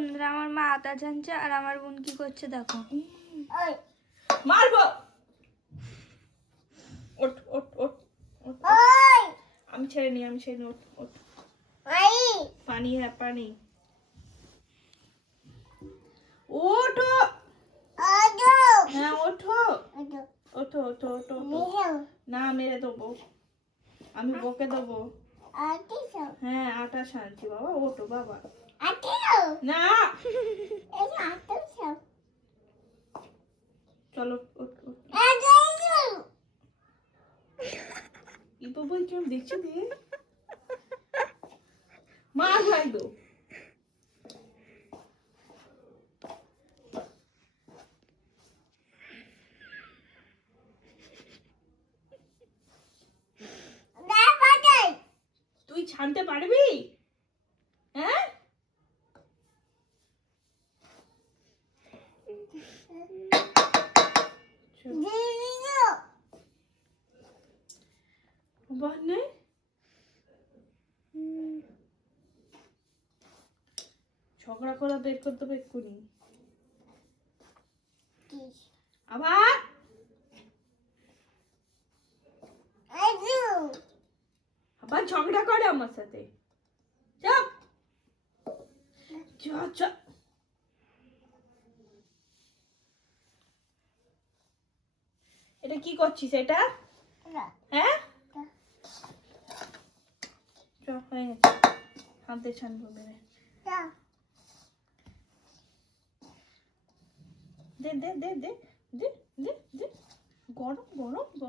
বন্ধুরা, আমার মা আটা ছানছে আর আমার বোন কি করছে দেখো। মারবো। ওঠ ওঠ ওঠ ওঠ। আমি ছেড়ে নি ওঠ ওঠ। পানি, হ্যাঁ পানি। ওঠো। হ্যাঁ ওঠো ওঠো ওঠো ওঠো ওঠো। না মেরে দেবো, আমি বকে দেবো। হ্যাঁ আটা শান্তি বাবা, ওঠো বাবা। না চলো ওঠ ওঠ। ই তো বই কেমন দেখছি দিয়ে মার ভাই দো। তুই ছানতে পারবি? হ্যাঁ নেই ঝগড়া করা বের করতে হবে এক্ষুনি। আবার আবার ঝগড়া করে আমার সাথে। চুপ চ চ। এটা কি করছিস এটা? হ্যাঁ চ হয়ে গেছে, হাতে ছানবো মেরে। দে দে দে দে দে দে দে। গরম গরম।